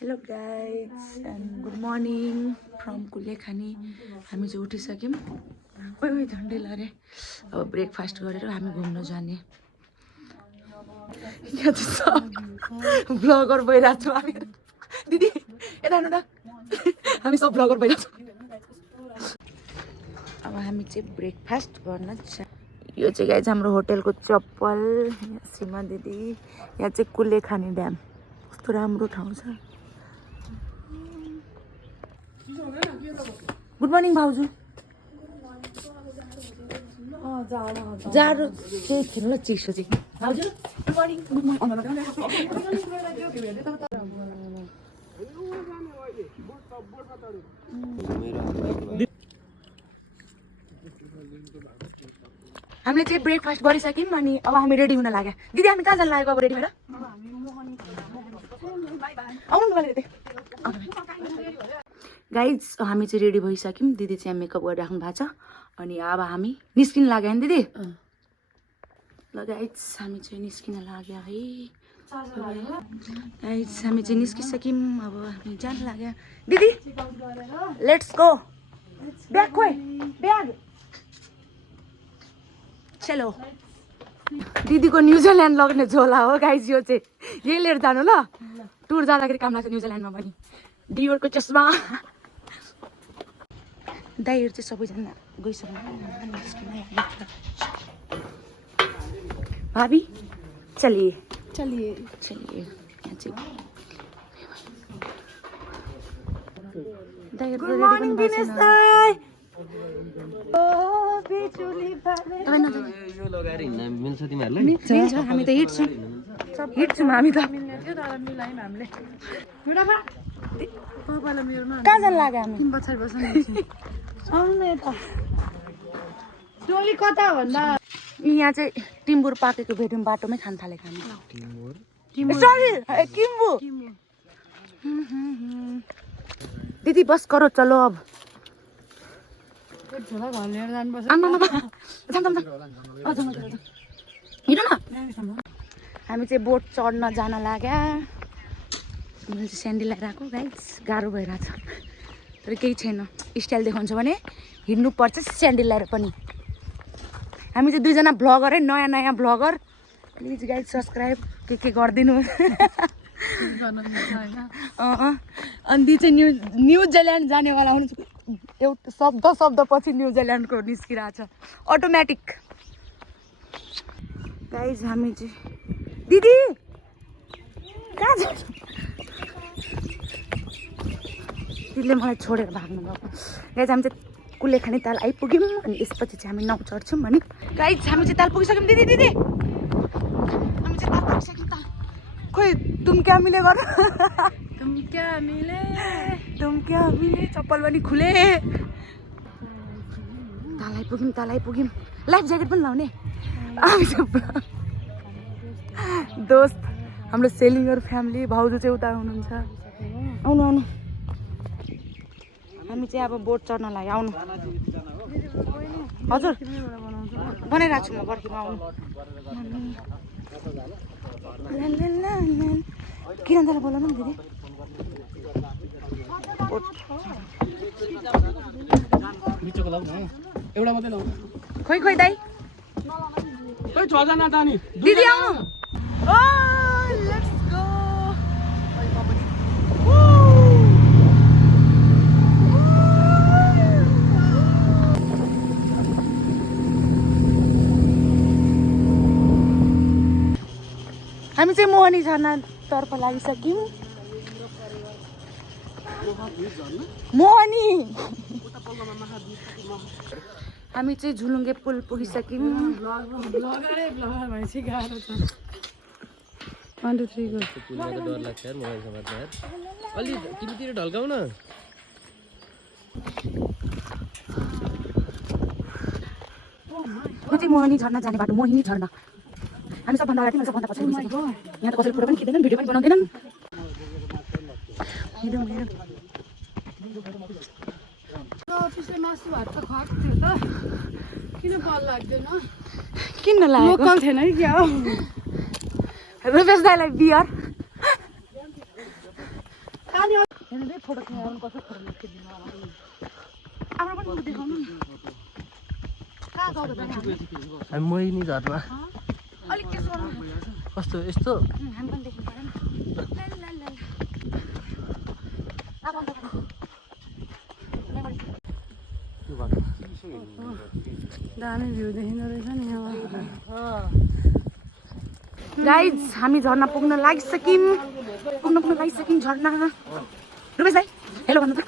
Hello guys and good morning from Kulekhani. हामी चाहिँ उठिसक्यौँ। ओइ झन्डै लरे। अब ब्रेकफास्ट गरेर हामी घुम्न जाने। यहाँ चाहिँ ब्लगर भइरहेको छौँ हामी। दिदी यता हेर्नु त, हामी सब ब्लगर भइरहेको छौँ। अब हामी चाहिँ ब्रेकफास्ट गर्न यो चाहिँ गाइज हाम्रो होटेलको चप्पल। सीमा दिदी। यहाँ चाहिँ कुलेखानी ड्याम। कस्तो राम्रो ठाउँ छ। गुड मर्निङ भाउजू। जाडो चाहिँ थिएन ल, चिसो चाहिँ। भाउजू गुड मर्निङ। Good morning. हामीले चाहिँ ब्रेकफास्ट गरिसक्यौँ अनि अब हामी रेडी हुन लाग्यो। दिदी हामी कहाँ जान लागेको अब रेडी भएर? आउनु भने गाइज हामी चाहिँ रेडी भइसक्यौँ। दिदी चाहिँ मेकअप गरिराख्नु भएको छ अनि अब हामी निस्किन लाग्यो नि दिदी। ल गाइज हामी चाहिँ निस्किन लाग्यो है। गाइज हामी चाहिँ निस्किसक्यौँ। अब हामी जान लाग्यो। दिदी लेट्स गो। ब्याग खोइ, ब्याग चलो। दिदीको न्युजिल्यान्ड लग्ने झोला हो गाइज यो चाहिँ। यही लिएर जानु ल, टुर जाँदाखेरि काम लाग्छ न्युजिल्यान्डमा पनि। डियोरको चस्मा। दाइहरू चाहिँ सबैजना गइसक्नु। भाभी चलिए चलिए चलिए। यहाँ चाहिँ दाइहरू गुड मर्निङ दिनेश दाइ। यो लगाएर हिँड्न मिल्छ तिमीहरूलाई? मिल्छ, हामी त हिँड्छौँ हामी त। कहाँ जान लाग्यो हामी? यहाँ चाहिँ टिम्बुर पाकेको भेट्यौँ, बाटोमै खान थालेको हामी। सरी किम्बु। दिदी बस करो चलो अब। हिँड्नु न। हामी चाहिँ बोट चढ्न जान लाग्यो। मैले चाहिँ स्यान्डल लगाएर आएको गाइस, गाह्रो भइरहेछ तर केही छैन। स्टाइल देखाउँछ भने हिँड्नुपर्छ स्यान्डल लगाएर पनि। हामी चाहिँ दुईजना भ्लगर है, नयाँ नयाँ भ्लगर। प्लिज गाइस सब्सक्राइब के गरिदिनु। अनि दी चाहिँ न्युजिल्यान्ड जानेवाला हुनु। एउटा शब्द पछि न्युजिल्यान्डको निस्किरहेछ अटोमेटिक। गाइज हामी चाहिँ दिदी कहाँ जान्छ? दिदीले मलाई छोडेर भाग्नु भएको। गाइज हामी चाहिँ कुलेखानी ताल आइपुग्यौँ अनि यसपछि चाहिँ हामी नाउ चढ्छौँ भने। गाइज हामी चाहिँ ताल पुगिसक्यौँ। दिदी दिदी हामी चाहिँ ताल पुगिसक्यौँ। ताल खोइ तुम क्या मिले गर्नु। तुम क्या मिले चप्पल पनि खुले। ताल आइपुग्यौँ। लाइफ ज्याकेट पनि लाउने। दोस्त हाम्रो सेलिङहरू फ्यामिली। भाउजू चाहिँ उता हुनुहुन्छ। आउनु आउनु। हामी चाहिँ अब बोट चढ्न लाग्यो। आउनु हजुर बनाइरहेको छु म बर्खीमा। आउनु किन दालाई बोलाउनु नि दिदी। खोइ खोइ दाइ दिदी आउनु। Let's go. हामी चाहिँ मोहनी झरनातर्फ लागिसक्यौँ। मोहनी हामी चाहिँ झुलुङ्गे पुल पुगिसक्यौँ। 1 2 3 गो। डर लाग्छ यार मोबाइल समात्न यार। अलि तिमीतिर ढल्काउ न। यो चाहिँ मोहनी झरना जाने बाटो। मोहिनी झरना। हामी सबभन्दा अगाडि सबभन्दा पछि पुगिसक्यौँ। यहाँ त कसैले फोटो पनि खिच्दैनन्, भिडियो पनि बनाउँदैनन्। हेरौँ हेरौँ। मासु भात त खुवाएको थियो त, किन बल लाग्दैन? किन लाग्यो? लोकल थिएन है क्या हो? रुपेश दाइलाई बियर। फोटो खिच्नु कसो फोटो खिच्दिनु अब पनि म देखाउनु नि कहाँ गयो त हामी मोहिनी झर्ना अलिक त्यसो गर्नु कस्तो यस्तो हामी पनि देख्नु पर्यो नि दामी भ्यू देखिँदो रहेछ नि यहाँ गाइज हामी झर्ना पुग्न लागिसक्यौँ झर्ना रुपेश भाइ हेलो भन्नु त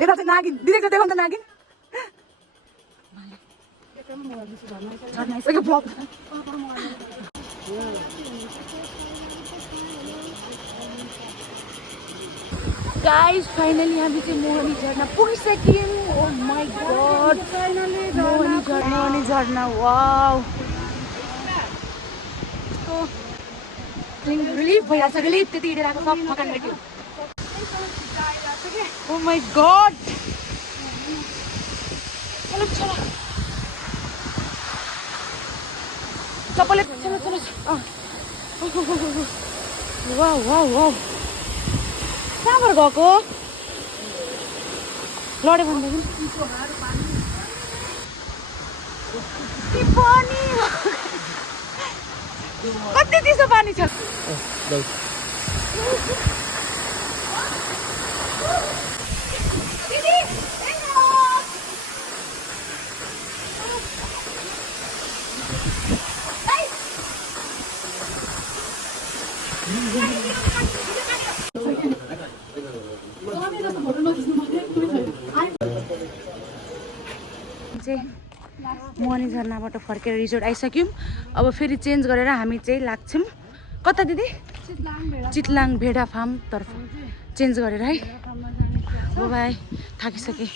यता चाहिँ नागिन दिदी चाहिँ देखाउनु त नागिन झर्ना आइसक्यो ब्लग गाइज फाइनली हामी चाहिँ मोहनी झर्ना पुगिसक्यौँ ओ माई गॉड मोहनी झर्ना वाउ रिलिफ भइरहेको छ रिलिफ त्यति हिँडेर आएको सब थकान भेट्यो ओ माई गॉड चलो चलो सबैले चलो चलो वाउ वाउ वाउ कहाँबाट गएको लडे भन्दाखेरि कति चिसो पानी छ मोहनी झर्नाबाट फर्केर रिजोर्ट आइसक्यौँ अब फेरि चेन्ज गरेर हामी चाहिँ लाग्छौँ कता दिदी चितलाङ भेडा फार्मतर्फ चेन्ज गरेर है बाई थाकिसकेँ